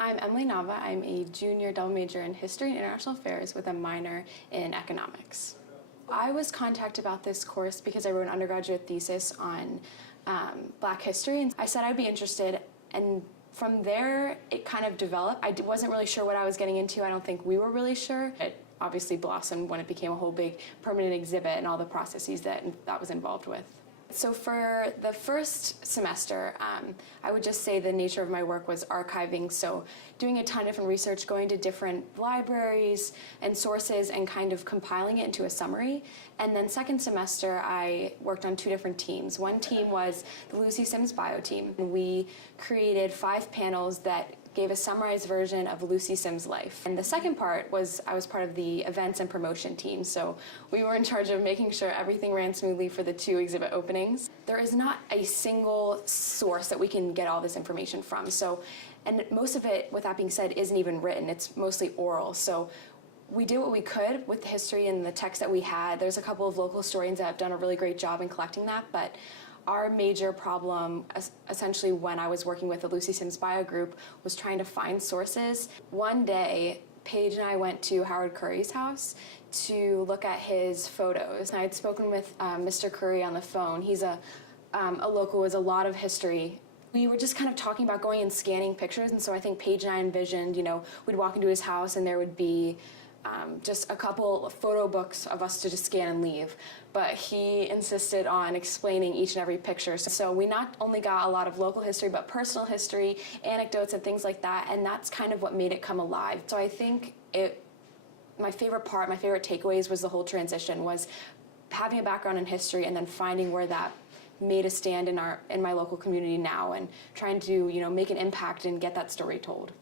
I'm Emily Nava. I'm a junior double major in History and International Affairs with a minor in Economics. I was contacted about this course because I wrote an undergraduate thesis on Black history, and I said I'd be interested, and from there it kind of developed. I wasn't really sure what I was getting into. I don't think we were really sure. It obviously blossomed when it became a whole big permanent exhibit and all the processes that was involved with. So for the first semester, I would just say the nature of my work was archiving, so doing a ton of different research, going to different libraries and sources and kind of compiling it into a summary. And then second semester, I worked on two different teams. One team was the Lucy Sims bio team, and we created 5 panels that gave a summarized version of Lucy Sims' life. And the second part was I was part of the events and promotion team, so we were in charge of making sure everything ran smoothly for the 2 exhibit openings. There is not a single source that we can get all this information from, and most of it, with that being said, isn't even written. It's mostly oral. So we did what we could with the history and the text that we had. There's a couple of local historians that have done a really great job in collecting that, but our major problem, essentially when I was working with the Lucy Sims Bio group, was trying to find sources. One day, Paige and I went to Howard Curry's house to look at his photos. And I had spoken with Mr. Curry on the phone. He's a local with a lot of history. We were just kind of talking about going and scanning pictures, and so I think Paige and I envisioned, we'd walk into his house and there would be just a couple of photo books of us to just scan and leave. But he insisted on explaining each and every picture. So we not only got a lot of local history, but personal history, anecdotes, and things like that, and that's kind of what made it come alive. So I think my favorite takeaways was the whole transition, was having a background in history and then finding where that made a stand in my local community now, and trying to make an impact and get that story told.